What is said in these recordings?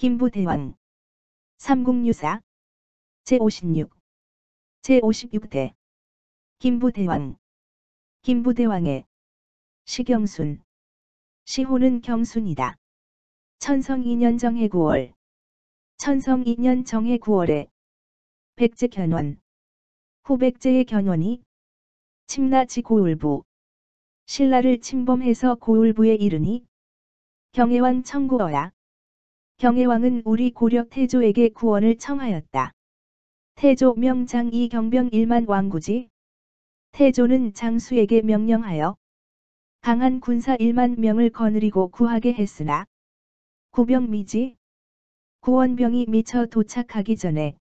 김부대왕 삼국유사 제56 제56대 김부대왕 김부대왕의 시경순 시호는 경순이다. 천성 2년 정해 9월 천성 2년 정해 9월에 백제 견원 후백제의 견원이 침나지 고울부 신라를 침범해서 고울부에 이르니 경혜왕 청구어야. 경혜왕은 우리 고려 태조에게 구원을 청하였다. 태조 명장 이경병 1만 왕구지. 태조는 장수에게 명령하여 강한 군사 1만 명을 거느리고 구하게 했으나 구병미지 구원병이 미처 도착하기 전에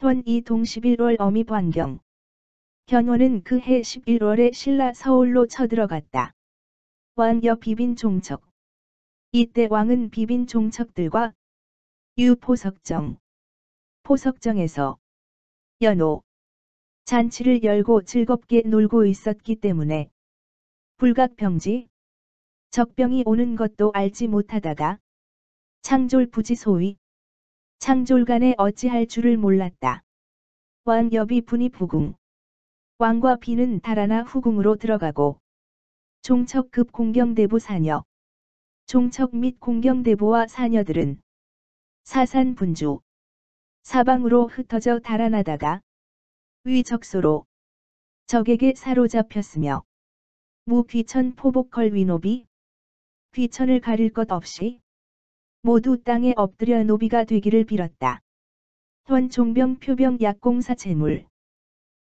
현이 동 11월 어미반경 견원은 그해 11월에 신라 서울로 쳐들어갔다. 왕여 비빈 종척 이때 왕은 비빈 종척들과 유포석정 포석정에서 연호 잔치를 열고 즐겁게 놀고 있었기 때문에 불각병지 적병이 오는 것도 알지 못하다가 창졸부지 소위 창졸간에 어찌할 줄을 몰랐다. 왕여비 분이 부궁 왕과 비는 달아나 후궁으로 들어가고 종척급 공경대부 사녀 종척 및 공경대부와 사녀들은 사산 분주 사방으로 흩어져 달아나다가 위적소로 적에게 사로잡혔으며 무귀천 포복걸 위노비 귀천을 가릴 것 없이 모두 땅에 엎드려 노비가 되기를 빌었다. 현 종병 표병 약공사 재물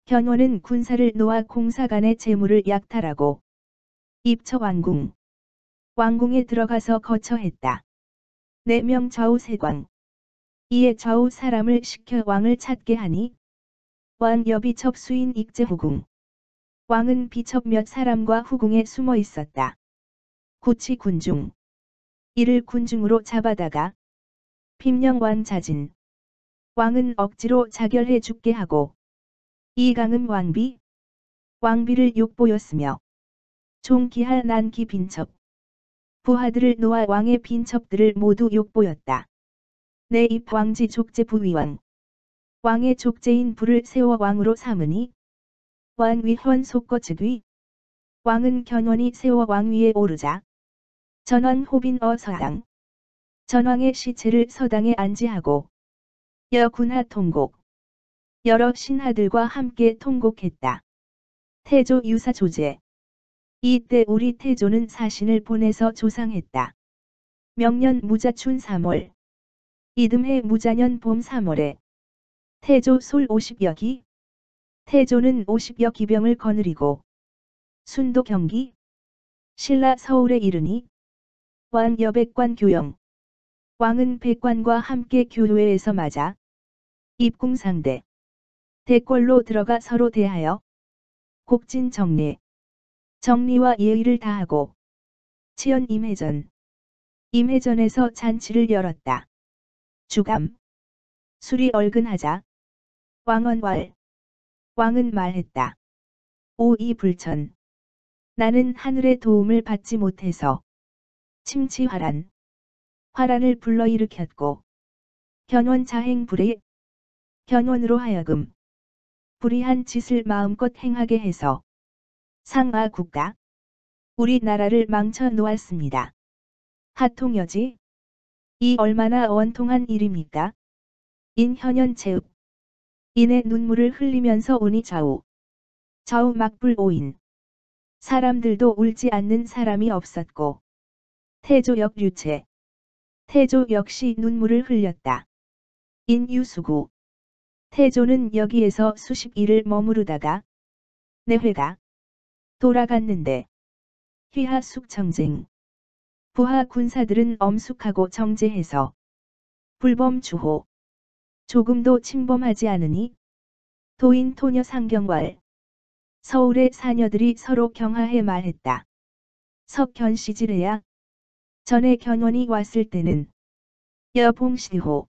견원은 군사를 놓아 공사 간의 재물을 약탈하고 입처 왕궁에 들어가서 거처했다. 4명 좌우 세광 이에 좌우 사람을 시켜 왕을 찾게 하니 왕여 비첩 수인 익제 후궁 왕은 비첩 몇 사람과 후궁에 숨어 있었다. 구치 군중 이를 군중으로 잡아다가 핍령 왕 자진 왕은 억지로 자결해 죽게 하고 이강음 왕비를 욕보였으며 종기하 난기 빈첩 부하들을 놓아 왕의 빈첩들을 모두 욕보였다. 내입 왕지 족제 부위왕 왕의 족제인 부를 세워 왕으로 삼으니 왕위현 속거 즉위 왕은 견원이 세워 왕위에 오르자 전왕 호빈어 서당 전왕의 시체를 서당에 안지하고 여군하 통곡 여러 신하들과 함께 통곡했다. 태조 유사 조제 이때 우리 태조는 사신을 보내서 조상했다. 명년 무자춘 3월 이듬해 무자년 봄 3월에 태조 솔 50여 기 태조는 50여 기병을 거느리고 순도 경기 신라 서울에 이르니 왕여 백관 교영 왕은 백관과 함께 교회에서 맞아 입궁상대 대궐로 들어가 서로 대하여 곡진 정리와 예의를 다하고 치연 임해전에서 잔치를 열었다. 주감 술이 얼근하자 왕은 말했다. 오이 불천 나는 하늘의 도움을 받지 못해서 화란을 불러일으켰고 견원 자행 불에 견원으로 하여금 불의한 짓을 마음껏 행하게 해서 상하 국가 우리나라를 망쳐 놓았습니다. 하통여지 이 얼마나 원통한 일입니까? 인현연 체읍 인의 눈물을 흘리면서 오니 좌우 막불 오인 사람들도 울지 않는 사람이 없었고 태조 역시 눈물을 흘렸다. 인유수구 태조는 여기에서 수십 일을 머무르다가 내회가 돌아갔는데 휘하숙청쟁 부하 군사들은 엄숙하고 정제해서 불범주호 조금도 침범하지 않으니 도인 토녀 상경왈 서울의 사녀들이 서로 경하해 말했다. 석견시지래야 전에 견원이 왔을 때는 여봉시호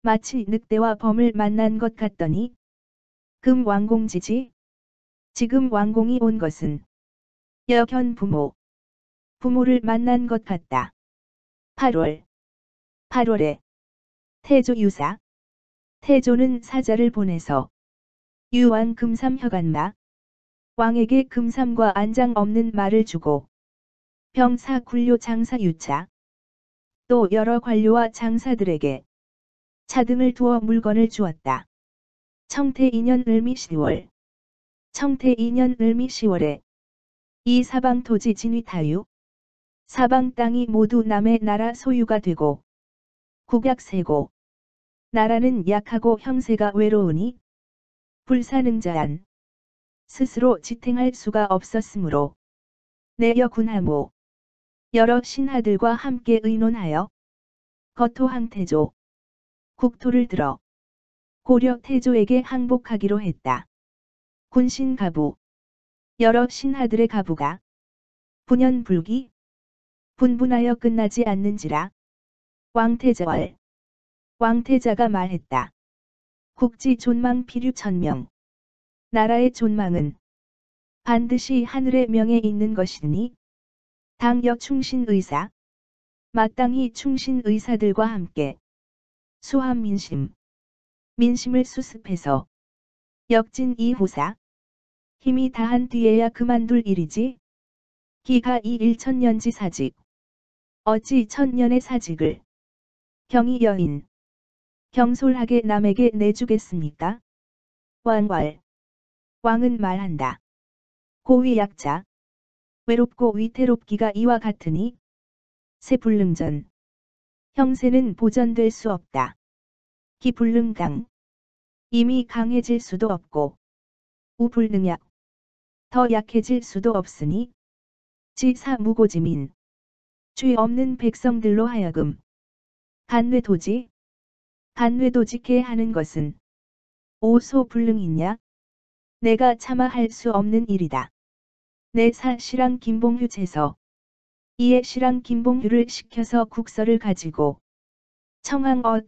마치 늑대와 범을 만난 것 같더니 금 왕공지지 지금 왕공이 온 것은 여견 부모를 만난 것 같다. 8월 8월에 태조 유사. 태조는 사자를 보내서 유왕 금삼혀간마 왕에게 금삼과 안장 없는 말을 주고 병사 굴료 장사 유차 또 여러 관료와 장사들에게 차 등을 두어 물건을 주었다. 청태 2년 을미 10월. 청태 2년 을미 10월에 이 사방 토지 진위타유 사방 땅이 모두 남의 나라 소유가 되고 국약세고 나라는 약하고 형세가 외로우니 불사능자한 스스로 지탱할 수가 없었으므로 내여 군하모 여러 신하들과 함께 의논하여 거토항태조 국토를 들어 고려 태조에게 항복하기로 했다. 군신 가부 여러 신하들의 가부가 분연불기 분분하여 끝나지 않는지라 왕태자왈 왕태자가 말했다. 국지 존망 필유 천명 나라의 존망은 반드시 하늘의 명에 있는 것이니 당역 충신 의사 마땅히 충신 의사들과 함께 수함 민심을 수습해서 역진 이후사 힘이 다한 뒤에야 그만둘 일이지. 기가 이 1000년지 사직 어찌 1000년의 사직을 경이 여인 경솔하게 남에게 내주겠습니까? 왕은 말한다. 고위 약자 외롭고 위태롭기가 이와 같으니 새 불능전 형세는 보전될 수 없다. 기 불능강 이미 강해질 수도 없고 우 불능약 더 약해질 수도 없으니 지사 무고지민 죄 없는 백성들로 하여금 간뇌도직해 하는 것은 오소 불능이냐? 내가 차마 할 수 없는 일이다. 내 사 실랑 김봉휴 제서 이에 실랑 김봉휴를 시켜서 국서를 가지고 청항어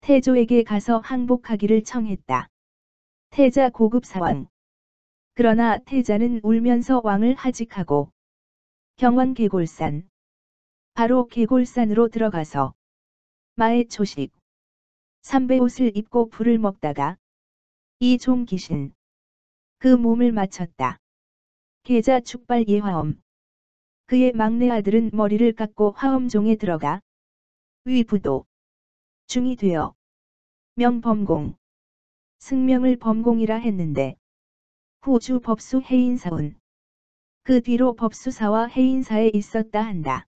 태조에게 가서 항복하기를 청했다. 태자 고급사왕 그러나 태자는 울면서 왕을 하직하고 경왕 계골산 바로 계골산으로 들어가서 마의 초식 삼배옷을 입고 불을 먹다가 이 종귀신 그 몸을 마쳤다. 계자 축발 예화엄 그의 막내 아들은 머리를 깎고 화엄종에 들어가 위부도 중이 되어 명범공 승명을 범공이라 했는데 후주 법수 해인사운 그 뒤로 법수사와 해인사에 있었다 한다.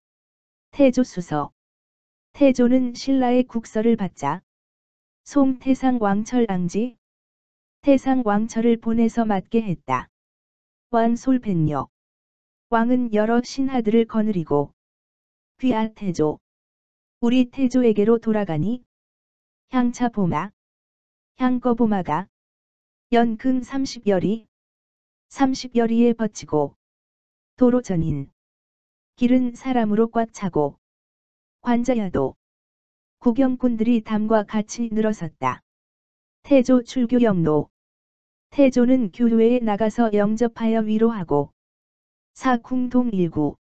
태조수서 태조는 신라의 국서를 받자 송태상 왕철 앙지 태상 왕철을 보내서 맞게 했다. 왕솔백녀 왕은 여러 신하들을 거느리고 귀하 태조 우리 태조에게로 돌아가니 향차보마 향거보마가 연금 30여리에 버치고 도로전인 길은 사람으로 꽉 차고 관자여도 구경꾼들이 담과 같이 늘어섰다. 태조 출교 영로 태조는 교회에 나가서 영접하여 위로하고 사궁동 일구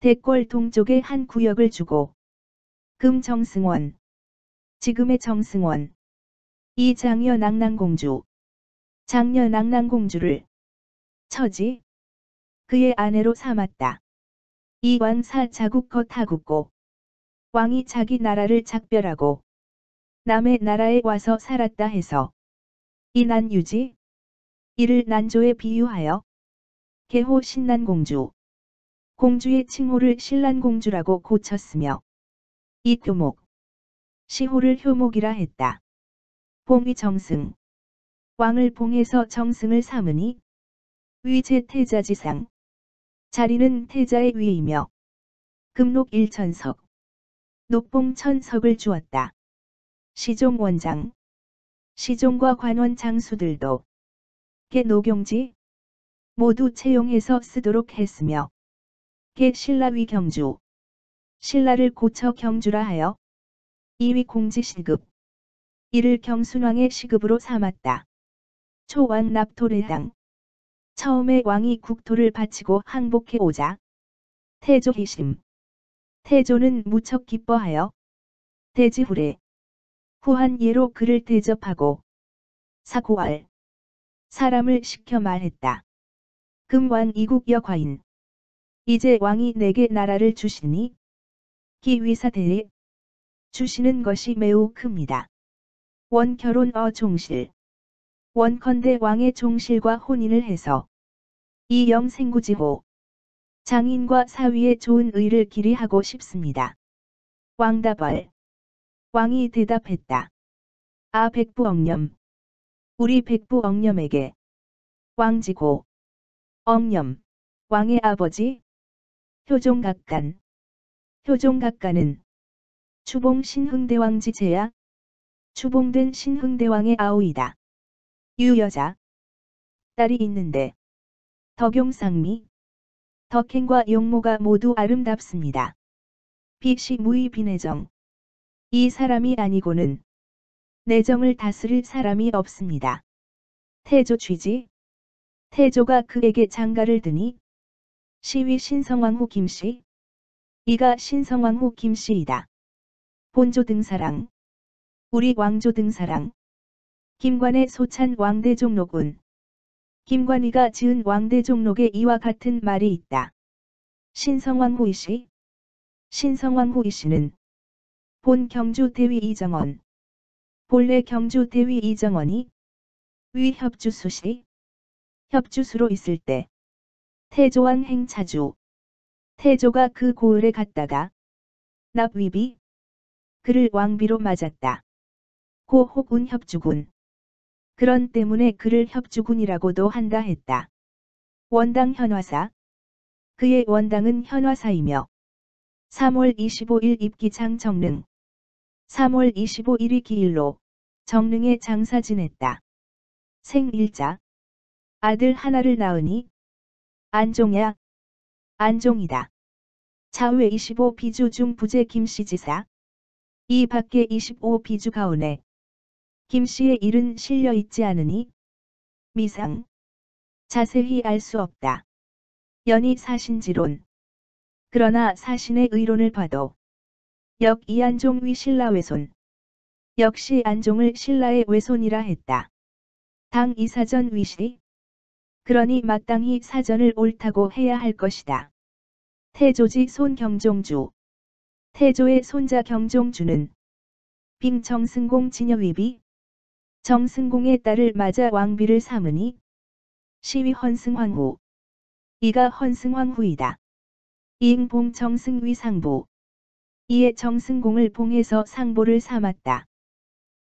대궐 동쪽에 한 구역을 주고 금정승원 지금의 정승원 이 장녀 낙랑공주를 처지 그의 아내로 삼았다. 이 왕사 자국거 타국고 왕이 자기 나라를 작별하고 남의 나라에 와서 살았다 해서 이 난유지 이를 난조에 비유하여 계호 신난공주 공주의 칭호를 신란공주라고 고쳤으며 이 효목 시호를 효목이라 했다. 봉위 정승 왕을 봉해서 정승을 삼으니 위제 태자지상 자리는 태자의 위이며 금록 1천석 녹봉 1000석을 주었다. 시종원장 시종과 관원 장수들도 개 노경지 모두 채용해서 쓰도록 했으며 개 신라위 경주 신라를 고쳐 경주라 하여 이위 공지 시급 이를 경순왕의 시급으로 삼았다. 초왕 납토래당 처음에 왕이 국토를 바치고 항복해 오자 태조 기심 태조는 무척 기뻐하여 대지후래 후한 예로 그를 대접하고 사고할 사람을 시켜 말했다. 금왕 이국 여과인 이제 왕이 내게 나라를 주시니 기위사대에 주시는 것이 매우 큽니다. 원 결혼 종실 원컨대 왕의 종실과 혼인을 해서 이 영생구지호 장인과 사위의 좋은 의를 기리하고 싶습니다. 왕답을 왕이 대답했다. 아 백부 억념 우리 백부 억념에게 왕지고 억념 왕의 아버지 효종각간 효종각간은 추봉 신흥대왕 지제야 추봉된 신흥대왕의 아우이다. 유여자 딸이 있는데 덕용상미 덕행과 용모가 모두 아름답습니다. 비시 무의 비내정 이 사람이 아니고는 내정을 다스릴 사람이 없습니다. 태조 취지 태조가 그에게 장가를 드니 시위 신성왕후 김씨 이가 신성왕후 김씨이다. 본조 등사랑 우리 왕조 등사랑 김관의 소찬 왕대종록은 김관이가 지은 왕대종록에 이와 같은 말이 있다. 신성왕후이시 신성왕후이시는 본 경주 대위 이정원 본래 경주 대위 이정원이 위 협주수시 협주수로 있을 때 태조왕 행차주 태조가 그 고을에 갔다가 납위비 그를 왕비로 맞았다. 고 혹운 협주군 그런 때문에 그를 협주군이라고도 한다 했다. 원당 현화사 그의 원당은 현화사이며 3월 25일 입기장 정릉 3월 25일이 기일로 정릉에 장사 지냈다. 생일자 아들 하나를 낳으니 안종야 안종이다. 차후에 25비주 중 부제 김씨지사 이 밖에 25비주 가운데 김씨의 일은 실려 있지 않으니 미상 자세히 알 수 없다. 연이 사신지론 그러나 사신의 의론을 봐도 역 이안종 위 신라 외손 역시 안종을 신라의 외손이라 했다. 당 이사전 위시 그러니 마땅히 사전을 옳다고 해야 할 것이다. 태조지 손 경종주 태조의 손자 경종주는 빙 정승공 진여위비 정승공의 딸을 맞아 왕비를 삼으니 시위 헌승왕후 이가 헌승왕후이다. 이응봉 정승위 상부 이에 정승공을 봉해서 상보를 삼았다.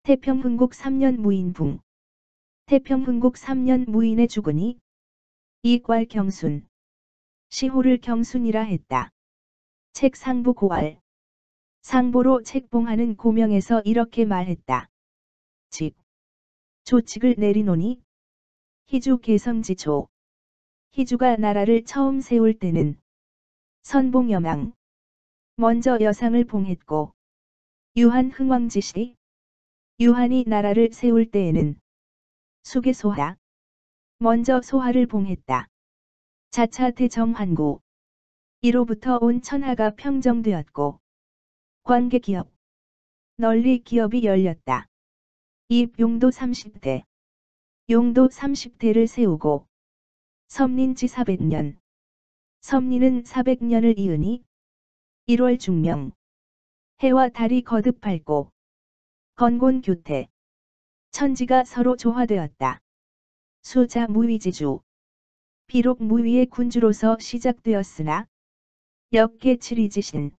태평흥국 3년 무인붕 태평흥국 3년 무인에 죽으니 이괄 경순 시호를 경순이라 했다. 책 상부 고알 상보로 책봉하는 고명에서 이렇게 말했다. 즉 조칙을 내리노니 희주 개성지조 희주가 나라를 처음 세울 때는 선봉여망 먼저 여상을 봉했고 유한 흥왕지시 유한이 나라를 세울 때에는 수계소하 먼저 소하를 봉했다. 자차 대정환구 이로부터 온 천하가 평정되었고 관계기업 널리 기업이 열렸다. 이 용도 30대 용도 30대를 세우고 섭린지 400년 섭린은 400년을 이으니 1월 중명 해와 달이 거듭 밝고 건곤 교태 천지가 서로 조화되었다. 수자 무위지주 비록 무위의 군주로서 시작되었으나 역계 7위지신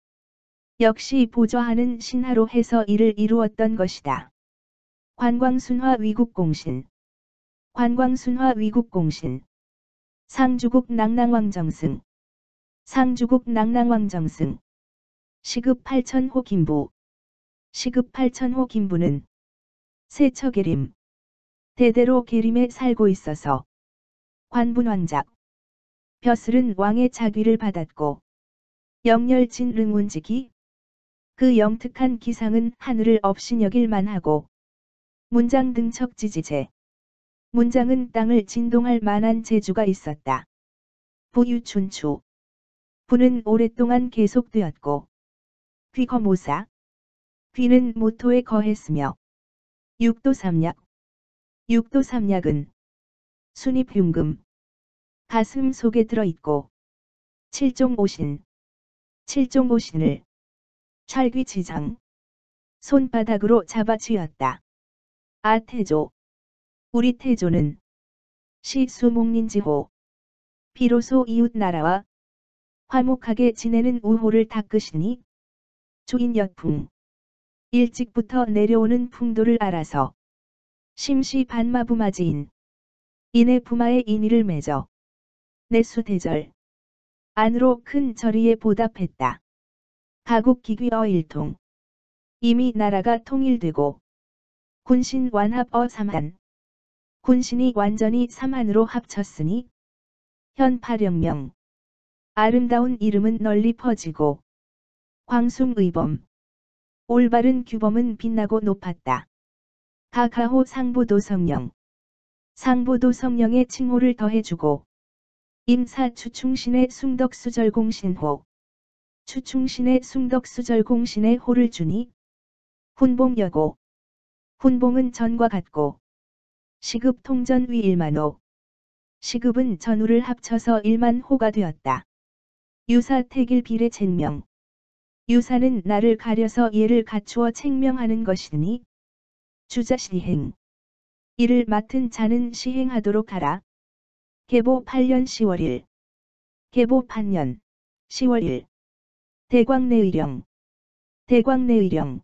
역시 보좌하는 신하로 해서 이를 이루었던 것이다. 관광순화 위국공신 관광순화 위국공신 상주국 낭낭왕정승 상주국 낭낭왕정승 시급 8천호 김부 시급 8천호 김부는 세처계림 대대로 계림에 살고 있어서 관분왕작 벼슬은 왕의 자귀를 받았고 영렬진 릉운직이 그 영특한 기상은 하늘을 업신여길 만하고 문장 등척지지제 문장은 땅을 진동할 만한 재주가 있었다. 부유춘추 부는 오랫동안 계속되었고 귀거모사 귀는 모토에 거했으며 육도삼약, 육도삼약은 순입흉금, 가슴 속에 들어있고 칠종오신, 칠종오신을 찰귀지장, 손바닥으로 잡아 쥐었다. 아 태조, 우리 태조는 시수목린지호, 비로소 이웃나라와 화목하게 지내는 우호를 닦으시니 조인여풍, 일찍부터 내려오는 풍도를 알아서 심시반마부마지인 인의 부마에 인의를 맺어 내수대절 안으로 큰 절의에 보답했다. 가국기귀어 일통, 이미 나라가 통일되고 군신 완합어 삼한, 군신이 완전히 삼한으로 합쳤으니 현 파령명, 아름다운 이름은 널리 퍼지고 광숭의범, 올바른 규범은 빛나고 높았다. 가가호 상보도 성령, 상보도 성령의 칭호를 더해주고 임사 추충신의 숭덕수절공신호, 추충신의 숭덕수절공신의 호를 주니 훈봉여고, 훈봉은 전과 같고 시급 통전위 1만호, 시급은 전우를 합쳐서 1만호가 되었다. 유사 택일 비례 책명, 유사는 나를 가려서 예를 갖추어 책명하는 것이니 주자 시행, 이를 맡은 자는 시행하도록 하라. 계보 8년 10월 1, 계보 8년 10월 1, 대광내의령, 대광내의령,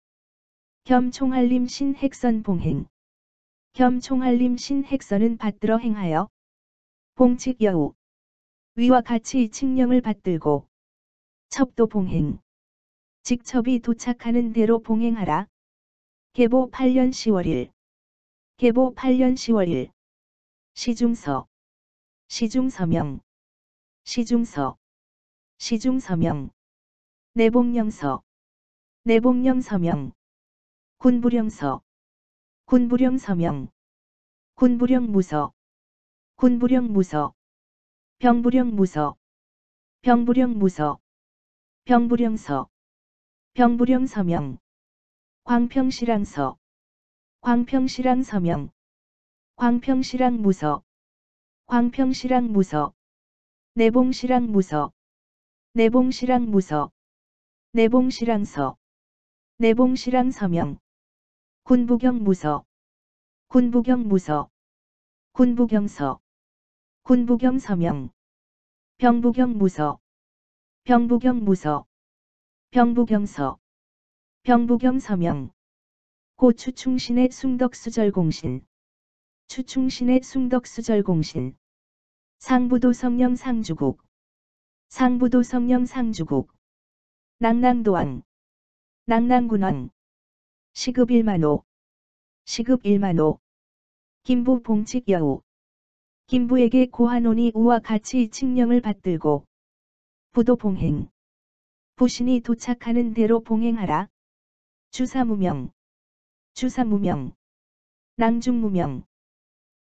겸 총알림 신핵선 봉행, 겸 총알림 신핵선은 받들어 행하여 봉칙 여우, 위와 같이 칙령을 받들고 첩도 봉행, 직첩이 도착하는 대로 봉행하라. 계보 8년 10월 1, 계보 8년 10월 1, 시중서, 시중서명, 시중서, 시중서명, 내복령서, 내복령서명, 군부령서, 군부령서명, 군부령무서, 군부령무서, 병부령무서, 병부령무서, 병부령서, 병부령서명, 광평시랑서, 광평시랑서명, 광평시랑무서, 광평시랑무서, 내봉시랑무서, 내봉시랑무서, 내봉시랑서, 내봉시랑서명, 군부경무서, 군부경무서, 군부경서, 군부경서명, 병부경무서, 병부경무서, 병부경서, 병부경서명, 고추충신의 숭덕수절공신, 추충신의 숭덕수절공신, 상부도 성령 상주국, 상부도 성령 상주국, 낭낭도왕, 낭낭군왕, 시급 1만호, 시급 1만호, 김부 봉칙 여우, 김부에게 고한온이 우와 같이 칙령을 받들고 부도 봉행, 부신이 도착하는 대로 봉행하라. 주사무명, 주사무명, 낭중무명,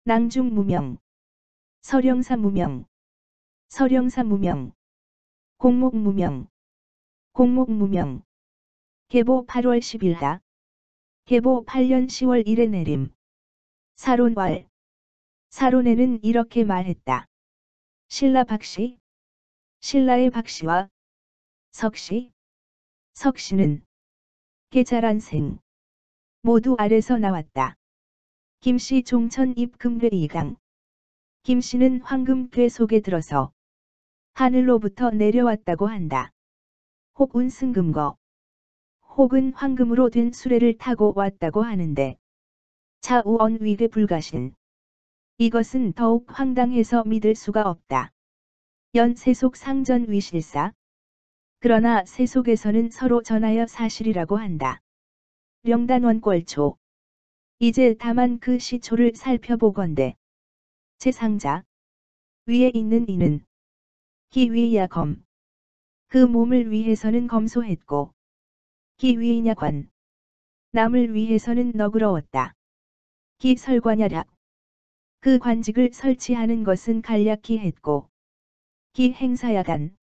낭중무명, 서령사무명, 서령사무명, 공목무명, 공목무명, 계보 8월 10일하, 계보 8년 10월 1에 내림. 사론왈, 사론에는 이렇게 말했다. 신라 박씨, 신라의 박씨와 석씨, 석씨는 계자란생 모두 아래서 나왔다. 김씨 종천 입금괴 이강, 김씨는 황금괴 속에 들어서 하늘로부터 내려왔다고 한다. 혹 운승금거, 혹은 황금으로 된 수레를 타고 왔다고 하는데 차우언 위괴 불가신, 이것은 더욱 황당해서 믿을 수가 없다. 연 세속 상전 위실사, 그러나 세속에서는 서로 전하여 사실이라고 한다. 명단원꼴초, 이제 다만 그 시초를 살펴보건대 제3자, 위에 있는 이는 기위야 검, 그 몸을 위해서는 검소했고 기위냐 관, 남을 위해서는 너그러웠다. 기설관야략, 그 관직을 설치하는 것은 간략히 했고 기행사야간,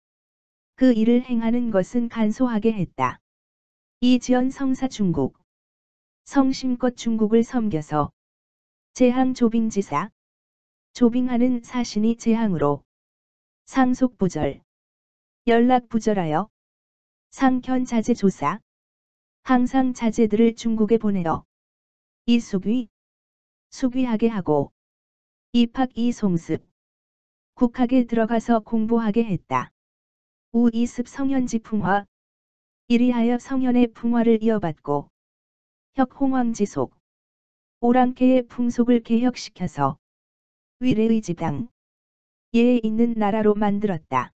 그 일을 행하는 것은 간소하게 했다. 이지연 성사 중국. 성심껏 중국을 섬겨서 제항 조빙지사. 조빙하는 사신이 제항으로 상속부절. 연락부절하여 상견 자제 조사. 항상 자제들을 중국에 보내어 이숙위. 숙위하게 하고 입학 이송습. 국학에 들어가서 공부하게 했다. 우이습 성현지 풍화. 이리하여 성현의 풍화를 이어받고 혁홍왕지속. 오랑캐의 풍속을 개혁시켜서 위례의 지방. 예에 있는 나라로 만들었다.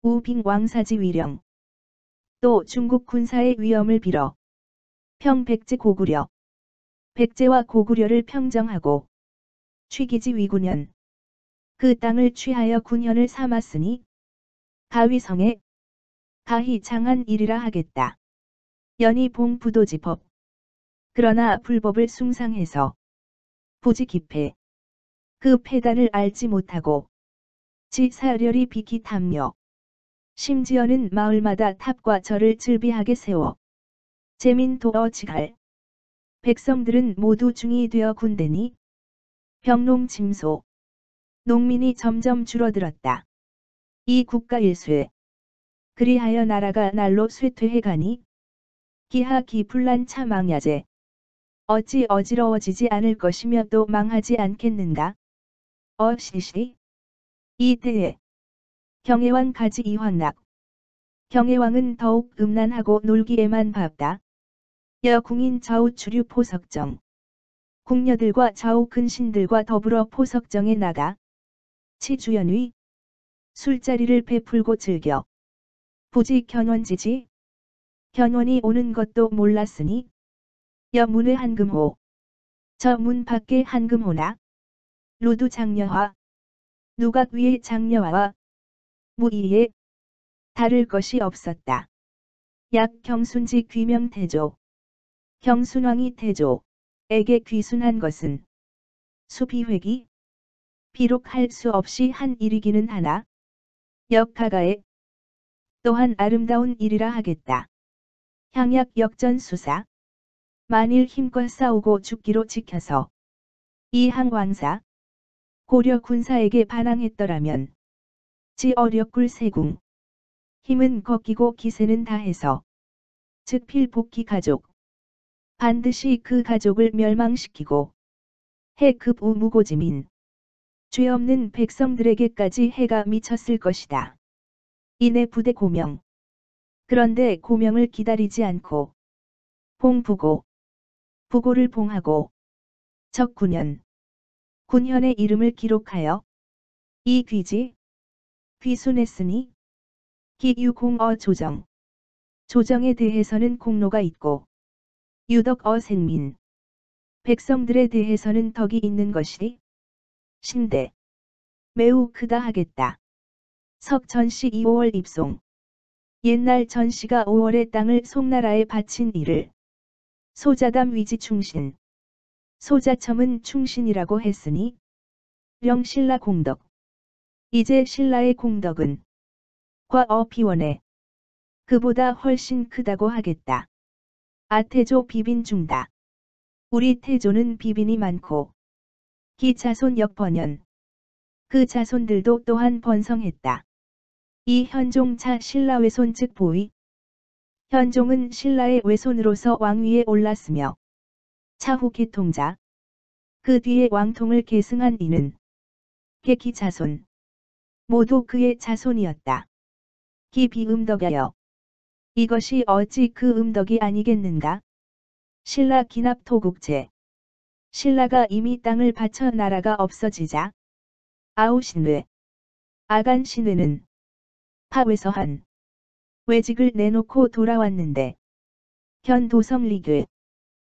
우빙 왕사지 위령. 또 중국 군사의 위엄을 빌어 평백제 고구려. 백제와 고구려를 평정하고 취기지 위군현. 그 땅을 취하여 군현을 삼았으니 가위성에 가히 장한 일이라 하겠다. 연이 봉부도지법. 그러나 불법을 숭상해서 부지기패. 그 폐단을 알지 못하고 지사열이 비키 탐려. 심지어는 마을마다 탑과 절을 즐비하게 세워 제민 도어 지갈. 백성들은 모두 중이 되어 군대니 병농 침소. 농민이 점점 줄어들었다. 이 국가 일쇠. 그리하여 나라가 날로 쇠퇴해가니 기하 기불란 차망야제. 어찌 어지러워지지 않을 것이며 또 망하지 않겠는가? 어시시. 이때에 경혜왕 가지 이황락. 경혜왕은 더욱 음란하고 놀기에만 바쁘다. 여궁인 좌우 주류 포석정. 궁녀들과 좌우 근신들과 더불어 포석정에 나가 치주연위. 술자리를 베풀고 즐겨 부지 견원지지. 견원이 오는 것도 몰랐으니 여문의 한금호. 저 문 밖에 한금호나 루두 장려화. 누각 위에 장려화와 무이에 다를 것이 없었다. 약 경순지 귀명 태조. 경순왕이 태조에게 귀순한 것은 수비회기. 비록 할 수 없이 한 일이기는 하나 역가가에 또한 아름다운 일이라 하겠다. 향약 역전수사. 만일 힘껏 싸우고 죽기로 지켜서 이항왕사 고려 군사에게 반항했더라면 지 어렵굴 세궁. 힘은 걷기고 기세는 다해서 즉 필복기 가족. 반드시 그 가족을 멸망시키고 해급 우무고지민. 죄 없는 백성들에게까지 해가 미쳤을 것이다. 이내 부대 고명. 그런데 고명을 기다리지 않고 봉부고. 부고를 봉하고 적군현. 군현의 이름을 기록하여 이 귀지. 귀순했으니 기유공어 조정. 조정에 대해서는 공로가 있고 유덕어 생민. 백성들에 대해서는 덕이 있는 것이 신대. 매우 크다 하겠다. 석전시 2~5월 입송. 옛날 전시가 5월에 땅을 송나라에 바친 이를 소자담 위지 충신. 소자첨은 충신이라고 했으니 령신라 공덕. 이제 신라의 공덕은 과어비원에 그보다 훨씬 크다고 하겠다. 아태조 비빈 중다. 우리 태조는 비빈이 많고 기 자손 역번연. 그 자손들도 또한 번성했다. 이 현종 차 신라 외손 즉 보위. 현종은 신라의 외손으로서 왕위에 올랐으며 차후 계통자. 그 뒤에 왕통을 계승한 이는 계기 자손. 모두 그의 자손이었다. 기 비음덕하여. 이것이 어찌 그 음덕이 아니겠는가? 신라 기납 토국제. 신라가 이미 땅을 바쳐 나라가 없어지자 아우신뢰. 아간신뢰는 파외서 한 외직을 내놓고 돌아왔는데 현도성 리괴.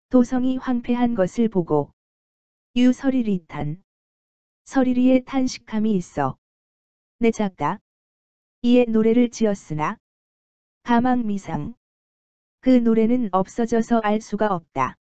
도성이 황폐한 것을 보고 유서리리 탄. 서리리의 탄식함이 있어 내작다. 이에 노래를 지었으나 가망미상. 그 노래는 없어져서 알 수가 없다.